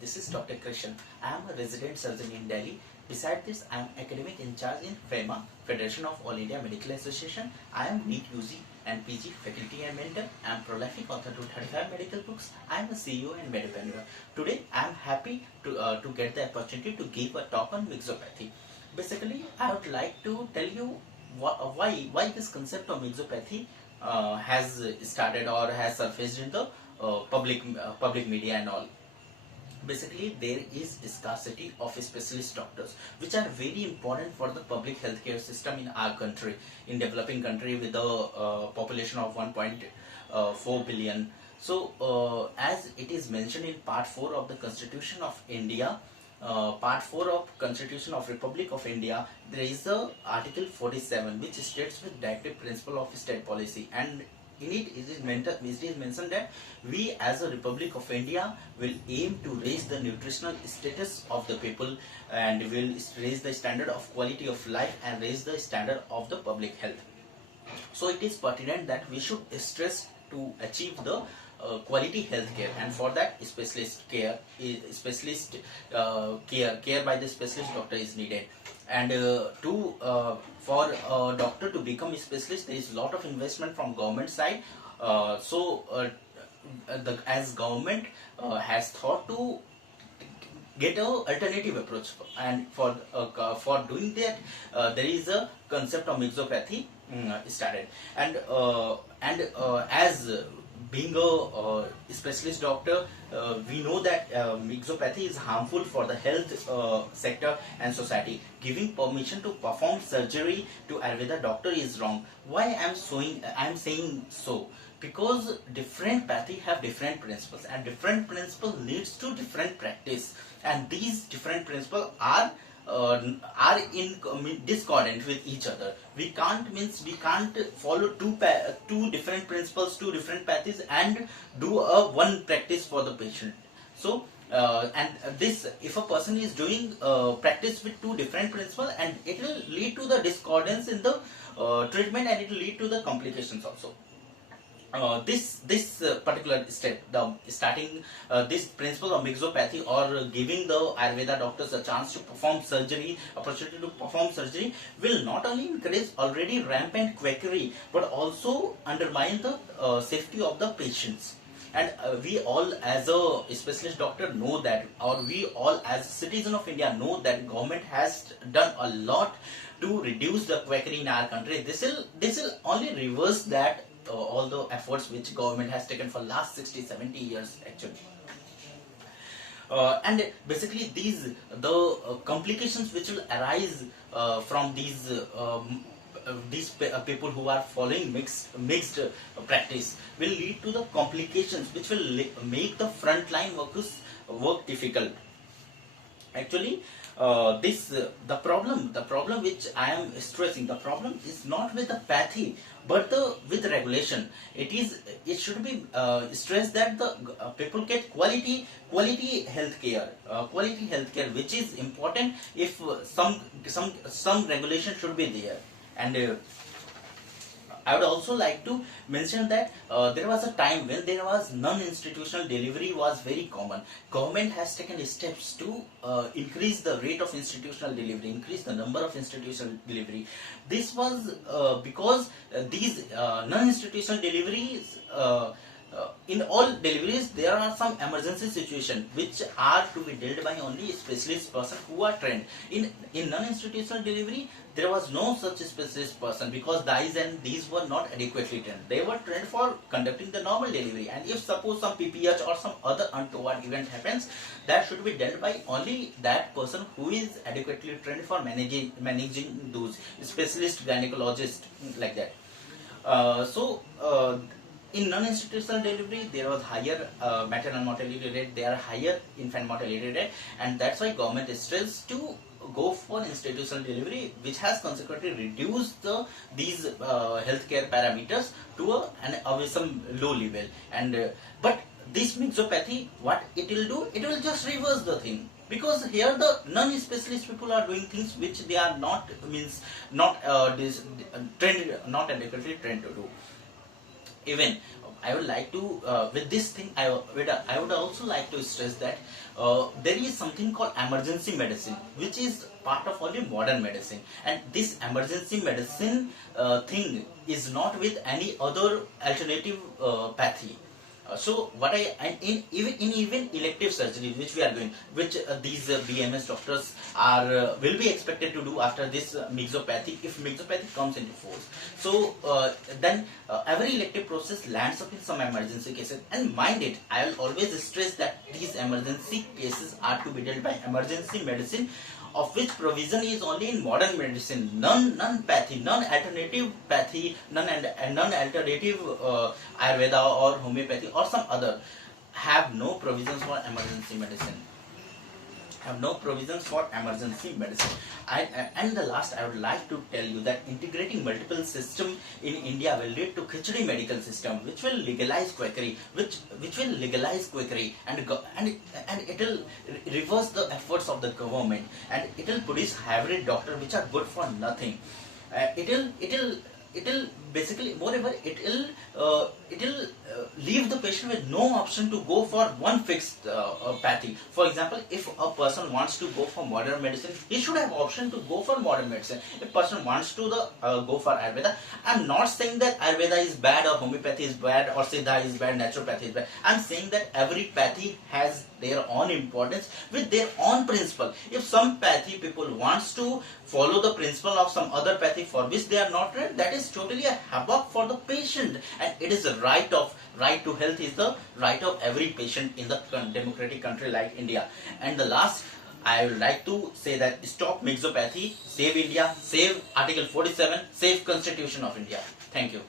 This is Dr. Krishan. I am a resident surgeon in Delhi. Beside this, I am academic in charge in FAIMA, Federation of All India Medical Association. I am NEET UG and PG faculty and mentor. I am prolific author to 35 medical books. I am a CEO and medipreneur. Today, I am happy to get the opportunity to give a talk on mixopathy. Basically, I would like to tell you why this concept of mixopathy has started or has surfaced in the public media and all. Basically, there is scarcity of specialist doctors, which are very important for the public healthcare system in our country, in developing country with a population of 1.4 billion. So, as it is mentioned in Part 4 of the Constitution of India, Part 4 of Constitution of Republic of India, there is the Article 47, which states with directive principle of state policy, and in it is mentioned that we as a Republic of India will aim to raise the nutritional status of the people and will raise the standard of quality of life and raise the standard of the public health. So it is pertinent that we should stress to achieve the quality health care, and for that specialist care by the specialist doctor is needed. And for a doctor to become a specialist, there is a lot of investment from government side. As government has thought to get a alternative approach, and for doing that, there is a concept of mixopathy started, and as being a specialist doctor, we know that mixopathy is harmful for the health sector and society. Giving permission to perform surgery to Ayurveda doctor is wrong. Why I am saying so? Because different pathy have different principles, and different principle leads to different practice, and these different principles are in discordant with each other. We can't follow two different principles, two different pathies, and do one practice for the patient. So and this, if a person is doing practice with two different principles, and it will lead to the discordance in the treatment, and it will lead to the complications also. This particular step, starting this principle of mixopathy, or giving the Ayurveda doctors a chance to perform surgery, opportunity to perform surgery, will not only encourage already rampant quackery, but also undermine the safety of the patients. And we all as a specialist doctor know that, or we all as citizens of India know that government has done a lot to reduce the quackery in our country. This will only reverse that all the efforts which government has taken for last 60-70 years actually. And basically the complications which will arise from these people who are following mixed practice will lead to the complications which will make the frontline workers work difficult. Actually, the problem which I am stressing, the problem is not with the pathy, but with regulation. It should be stressed that the people get quality healthcare, which is important. If some regulation should be there. And I would also like to mention that there was a time when there was non-institutional delivery was very common. Government has taken steps to increase the rate of institutional delivery, increase the number of institutional delivery. This was because these non-institutional deliveries, in all deliveries, there are some emergency situations which are to be dealt by only specialist person who are trained. In non-institutional delivery, there was no such specialist person, because Dahij and these were not adequately trained. They were trained for conducting the normal delivery, and if suppose some PPH or some other untoward event happens, that should be dealt by only that person who is adequately trained for managing those, specialist gynecologist, like that. In non-institutional delivery, there was higher maternal mortality rate, there are higher infant mortality rate, and that's why government is stressed to go for institutional delivery, which has consequently reduced these healthcare parameters to some low level. And but this mixopathy, what it will do, it will just reverse the thing, because here the non-specialist people are doing things which they are not adequately trained to do. Even I would like to, with this thing, I would also like to stress that there is something called emergency medicine, which is part of only modern medicine, and this emergency medicine thing is not with any other alternative pathy. So what I in even elective surgery which we are doing, which these BMS doctors are will be expected to do after this mixopathy, if mixopathy comes into force. So then every elective process lands up in some emergency cases, and mind it, I will always stress that these emergency cases are to be dealt by emergency medicine, of which provision is only in modern medicine. None pathy, none alternative pathy, none alternative Ayurveda or homeopathy or some other have no provisions for emergency medicine. Have no provisions for emergency medicine. And the last, I would like to tell you that integrating multiple system in India will lead to khichdi medical system, which will legalize quackery, and it will reverse the efforts of the government, and it will produce hybrid doctor which are good for nothing. It will basically, moreover, it will leave the patient with no option to go for one fixed pathy. For example, if a person wants to go for modern medicine, he should have option to go for modern medicine. If person wants to go for Ayurveda, I'm not saying that Ayurveda is bad or homeopathy is bad or Siddha is bad, naturopathy is bad. I'm saying that every pathy has their own importance with their own principle. If some pathy people wants to follow the principle of some other pathy for which they are not trained, that is totally a havoc for the patient, and it is a right to health is the right of every patient in the democratic country like India. And the last, I would like to say that stop mixopathy, save India, save Article 47, save Constitution of India. Thank you.